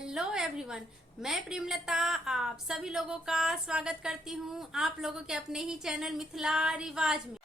Hello everyone, मैं प्रेमलता आप सभी लोगों का स्वागत करती हूँ आप लोगों के अपने ही चैनल मिथिला रिवाज में।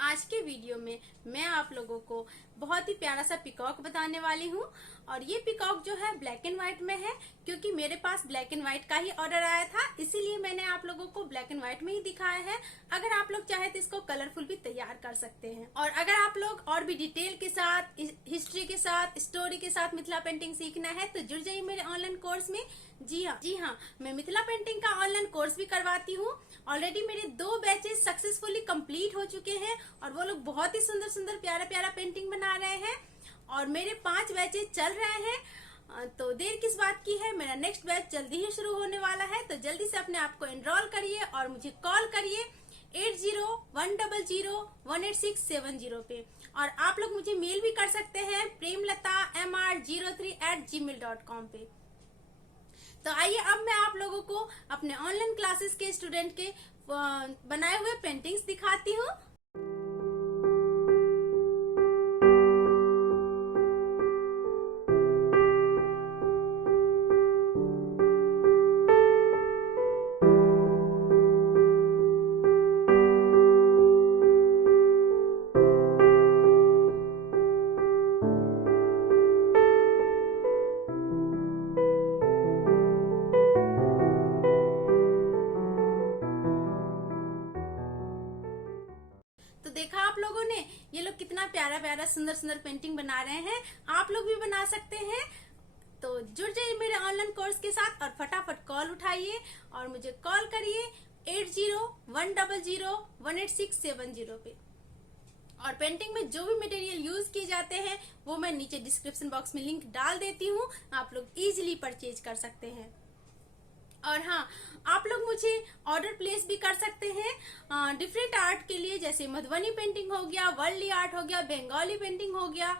आज के वीडियो में मैं आप लोगों को बहुत ही प्यारा सा पिकॉक बताने वाली हूँ। और ये पिकॉक जो है ब्लैक एंड व्हाइट में है, क्योंकि मेरे पास ब्लैक एंड व्हाइट का ही ऑर्डर आया था, इसीलिए मैंने आप लोगों को ब्लैक एंड व्हाइट में ही दिखाया है। अगर आप लोग चाहे तो इसको कलरफुल भी तैयार कर सकते हैं। और अगर आप लोग और भी डिटेल के साथ, हिस्ट्री के साथ, स्टोरी के साथ मिथिला पेंटिंग सीखना है तो जुड़ जाइए मेरे ऑनलाइन कोर्स में। जी हाँ, मैं मिथिला पेंटिंग का ऑनलाइन कोर्स भी करवाती हूँ। ऑलरेडी मेरे 2 बैचेस सक्सेसफुली कंप्लीट हो चुके हैं और वो लोग बहुत ही सुंदर सुंदर प्यारा प्यारा पेंटिंग बना रहे हैं। और मेरे 5 बैचेस चल रहे हैं, तो देर किस बात की है, मेरा नेक्स्ट बैच जल्दी ही शुरू होने वाला है। तो जल्दी से अपने आप को एनरोल करिए और मुझे कॉल करिए 8010018670 पे। और आप लोग मुझे मेल भी कर सकते हैं premlata.mr03@gmail.com पे। तो आइए अब मैं आप लोगों को अपने ऑनलाइन क्लासेस के स्टूडेंट के बनाए हुए पेंटिंग्स दिखाती हूँ। तो देखा आप लोगों ने, ये लोग कितना प्यारा प्यारा सुंदर सुंदर पेंटिंग बना रहे हैं। आप लोग भी बना सकते हैं। तो जुड़ जाइए मेरे ऑनलाइन कोर्स के साथ और फटाफट कॉल उठाइए और मुझे कॉल करिए 8010018670 पे। और पेंटिंग में जो भी मटेरियल यूज किए जाते हैं वो मैं नीचे डिस्क्रिप्शन बॉक्स में लिंक डाल देती हूँ, आप लोग इजीली परचेज कर सकते हैं। और हाँ, आप लोग मुझे ऑर्डर प्लेस भी कर सकते हैं डिफरेंट आर्ट के लिए, जैसे मधुबनी पेंटिंग हो गया, वर्ली आर्ट हो गया, बंगाली पेंटिंग हो गया,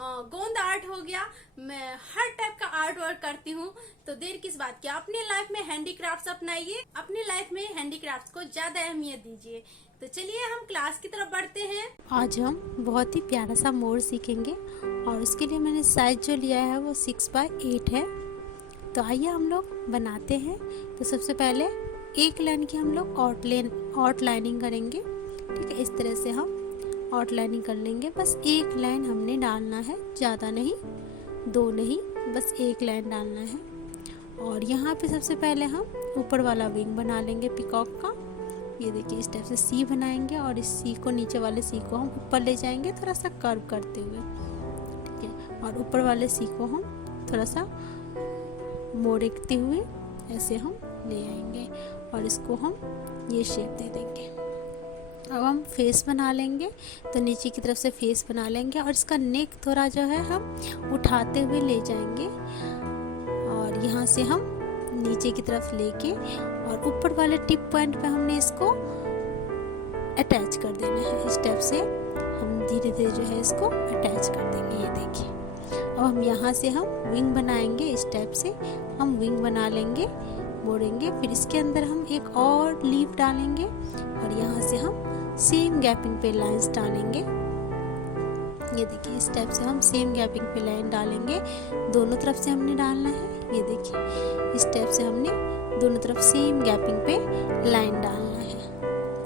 गोंद आर्ट हो गया। मैं हर टाइप का आर्ट वर्क करती हूँ। तो देर किस बात की, अपने लाइफ में हैंडीक्राफ्ट्स अपनाइए, अपने लाइफ में हैंडीक्राफ्ट्स को ज्यादा अहमियत दीजिए। तो चलिए हम क्लास की तरफ बढ़ते हैं। आज हम बहुत ही प्यारा सा मोर सीखेंगे और उसके लिए मैंने साइज जो लिया है वो 6x8 है। तो आइए हम लोग बनाते हैं। तो सबसे पहले एक लाइन की हम लोग आउटलाइनिंग करेंगे। ठीक है, इस तरह से हम आउटलाइनिंग कर लेंगे। बस एक लाइन हमने डालना है, ज़्यादा नहीं, 2 नहीं, बस एक लाइन डालना है। और यहाँ पे सबसे पहले हम ऊपर वाला विंग बना लेंगे पिकॉक का। ये देखिए, इस टाइप से सी बनाएंगे और इस सी को, नीचे वाले सी को हम ऊपर ले जाएंगे थोड़ा सा कर्व करते हुए। ठीक है, और ऊपर वाले सी को हम थोड़ा सा मोड़ते हुए ऐसे हम ले आएंगे और इसको हम ये शेप दे देंगे। अब हम फेस बना लेंगे। तो नीचे की तरफ से फेस बना लेंगे और इसका नेक थोड़ा जो है हम उठाते हुए ले जाएंगे और यहाँ से हम नीचे की तरफ लेके और ऊपर वाले टिप पॉइंट पे हमने इसको अटैच कर देना है। इस टाइप से हम धीरे धीरे जो है इसको अटैच कर देंगे। ये देखिए, अब हम यहाँ से हम विंग बनाएंगे। इस टाइप से हम विंग बना लेंगे, मोड़ेंगे, फिर इसके अंदर हम एक और लीफ डालेंगे और यहाँ से हम सेम गैपिंग पे लाइंस डालेंगे। ये देखिए, इस टाइप से हम सेम गैपिंग पे लाइन डालेंगे। दोनों तरफ से हमने डालना है। ये देखिए, इस टाइप से हमने दोनों तरफ सेम गैपिंग पे लाइन डालना है।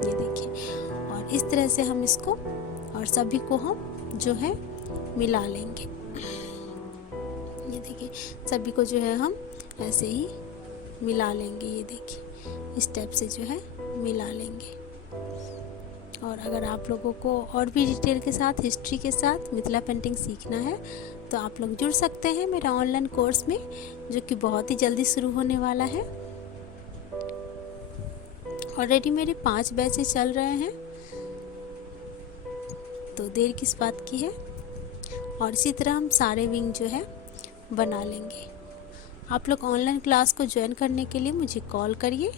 ये देखिए, और इस तरह से हम इसको और सभी को हम जो है मिला लेंगे। ये देखिए, सभी को जो है हम ऐसे ही मिला लेंगे। ये देखिए, इस टाइप से जो है मिला लेंगे। और अगर आप लोगों को और भी डिटेल के साथ, हिस्ट्री के साथ मिथिला पेंटिंग सीखना है तो आप लोग जुड़ सकते हैं मेरा ऑनलाइन कोर्स में, जो कि बहुत ही जल्दी शुरू होने वाला है। ऑलरेडी मेरे 5 बैचेस चल रहे हैं, तो देर किस बात की है। और इसी तरह हम सारे विंग जो है बना लेंगे। आप लोग ऑनलाइन क्लास को ज्वाइन करने के लिए मुझे कॉल करिए।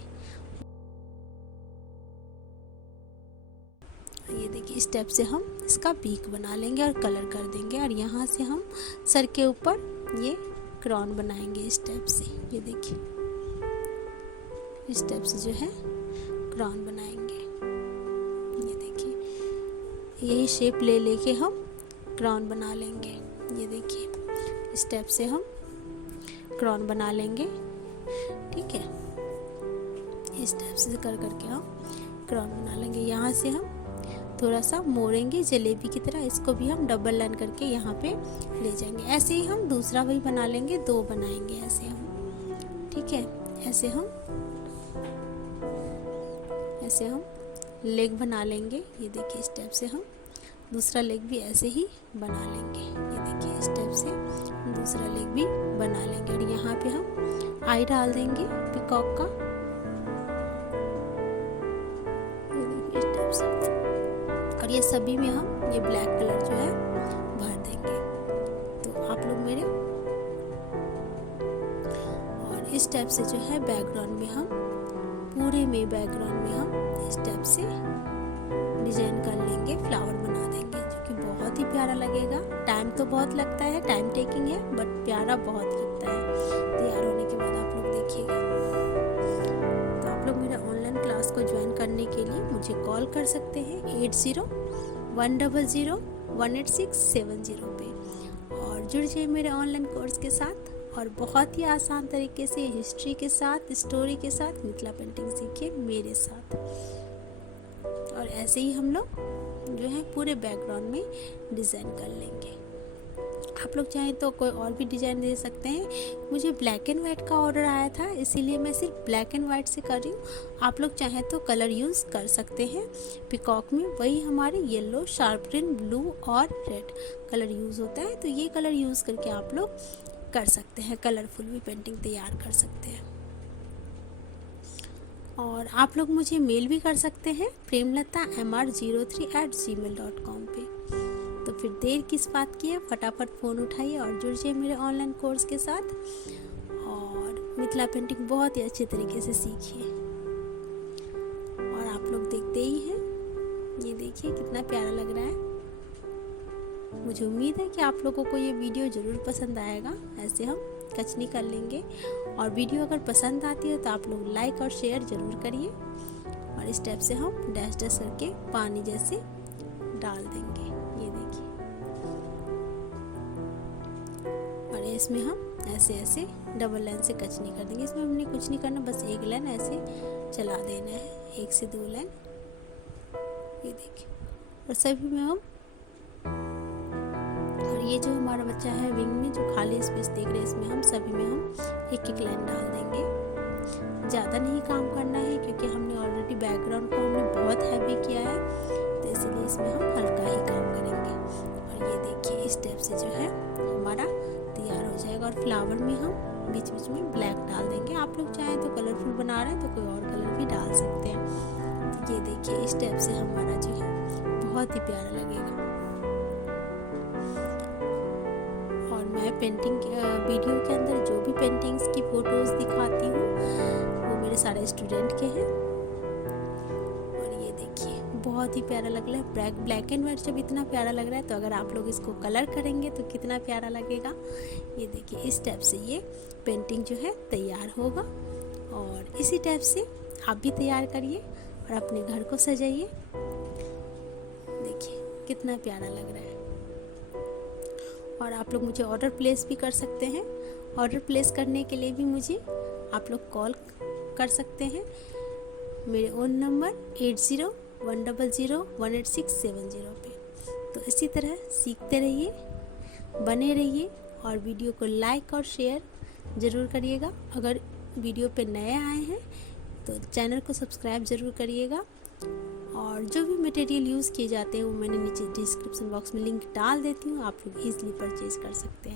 ये देखिए, इस स्टेप से हम इसका बीक बना लेंगे और कलर कर देंगे। और यहाँ से हम सर के ऊपर ये क्राउन बनाएंगे इस स्टेप से। ये देखिए इस स्टेप से जो है क्राउन बनाएंगे। ये देखिए यही शेप ले लेके हम क्राउन बना लेंगे। ये देखिए इस स्टेप से हम क्राउन बना लेंगे। ठीक है, इस स्टेप से कर करके हम क्राउन बना लेंगे। यहाँ से हम थोड़ा सा मोड़ेंगे जलेबी की तरह, इसको भी हम डबल लाइन करके यहाँ पे ले जाएंगे। ऐसे ही हम दूसरा भी बना लेंगे, 2 बनाएंगे ऐसे हम। ठीक है, ऐसे हम लेग बना लेंगे। ये देखिए स्टेप से हम दूसरा लेग भी ऐसे ही बना लेंगे। ये देखिए स्टेप से दूसरा लेग भी बना लेंगे। और यहाँ पे हम आई डाल देंगे पीकॉक का। ये देखिए स्टेप से, और ये सभी में हम ये ब्लैक कलर जो है भर देंगे। तो आप लोग मेरे, और इस टाइप से जो है बैकग्राउंड में हम पूरे में बैकग्राउंड में हम इस टाइप से डिजाइन कर लेंगे, फ्लावर बना देंगे, जो कि बहुत ही प्यारा लगेगा। टाइम तो बहुत लगता है, टाइम टेकिंग है, बट प्यारा बहुत लगता है। तैयार होने के बाद आप लोग देखिएगा। तो आप लोग मेरा ऑनलाइन क्लास को ज्वाइन करने के लिए मुझे कॉल कर सकते हैं 80-100-18670 पे, और जुड़ जाइए मेरे ऑनलाइन कोर्स के साथ। और बहुत ही आसान तरीके से हिस्ट्री के साथ, स्टोरी के साथ मिथिला पेंटिंग सीखिए मेरे साथ। और ऐसे ही हम लोग जो है पूरे बैकग्राउंड में डिज़ाइन कर लेंगे। आप लोग चाहें तो कोई और भी डिज़ाइन दे सकते हैं। मुझे ब्लैक एंड वाइट का ऑर्डर आया था, इसीलिए मैं सिर्फ ब्लैक एंड वाइट से कर रही हूँ। आप लोग चाहें तो कलर यूज़ कर सकते हैं। पीकॉक में वही हमारे येलो, शार्प ग्रीन, ब्लू और रेड कलर यूज़ होता है, तो ये कलर यूज़ करके आप लोग कर सकते हैं, कलरफुल भी पेंटिंग तैयार कर सकते हैं। और आप लोग मुझे मेल भी कर सकते हैं premlata.mr03@gmail.com पे। तो फिर देर किस बात की है, फटाफट फ़ोन उठाइए और जुड़ जाइए मेरे ऑनलाइन कोर्स के साथ, और मिथिला पेंटिंग बहुत ही अच्छे तरीके से सीखिए। और आप लोग देखते ही हैं, ये देखिए कितना प्यारा लग रहा है। मुझे उम्मीद है कि आप लोगों को ये वीडियो ज़रूर पसंद आएगा। ऐसे हम कचनी कर लेंगे, और वीडियो अगर पसंद आती है तो आप लोग लाइक और शेयर ज़रूर करिए। और इस टाइप से हम डैश डैश करके पानी जैसे डाल देंगे। ये देखिए, और इसमें हम ऐसे ऐसे डबल लाइन से कचनी कर देंगे। इसमें हमने कुछ नहीं करना, बस एक लाइन ऐसे चला देना है, 1 से 2 लाइन। ये देखिए, और सभी में हम, और ये जो हमारा बच्चा है विंग में जो खाली स्पेस देख रहे हैं, इसमें हम सभी में हम एक एक लाइन डाल देंगे। ज़्यादा नहीं काम करना है, क्योंकि हमने ऑलरेडी बैकग्राउंड को हमने बहुत हैवी किया है, तो इसलिए इसमें हम हल्का ही काम करेंगे। और ये देखिए इस स्टेप से जो है हमारा तैयार हो जाएगा। और फ्लावर में हम बीच बीच में ब्लैक डाल देंगे। आप लोग चाहें तो कलरफुल बना रहे हैं तो कोई और कलर भी डाल सकते हैं। तो ये देखिए इस स्टेप से हमारा जो है बहुत ही प्यारा लगेगा। मैं पेंटिंग वीडियो के अंदर जो भी पेंटिंग्स की फ़ोटोज़ दिखाती हूँ वो मेरे सारे स्टूडेंट के हैं। और ये देखिए बहुत ही प्यारा लग रहा है। ब्लैक एंड वाइट जब इतना प्यारा लग रहा है, तो अगर आप लोग इसको कलर करेंगे तो कितना प्यारा लगेगा। ये देखिए इस टाइप से ये पेंटिंग जो है तैयार होगा। और इसी टाइप से आप भी तैयार करिए और अपने घर को सजाइए। देखिए कितना प्यारा लग रहा है। और आप लोग मुझे ऑर्डर प्लेस भी कर सकते हैं। ऑर्डर प्लेस करने के लिए भी मुझे आप लोग कॉल कर सकते हैं मेरे ओन नंबर 80-100-18670 पे। तो इसी तरह सीखते रहिए, बने रहिए, और वीडियो को लाइक और शेयर ज़रूर करिएगा। अगर वीडियो पे नए आए हैं तो चैनल को सब्सक्राइब ज़रूर करिएगा। और जो भी मटेरियल यूज़ किए जाते हैं वो मैंने नीचे डिस्क्रिप्शन बॉक्स में लिंक डाल देती हूँ, आप लोग ईज़िली परचेज़ कर सकते हैं।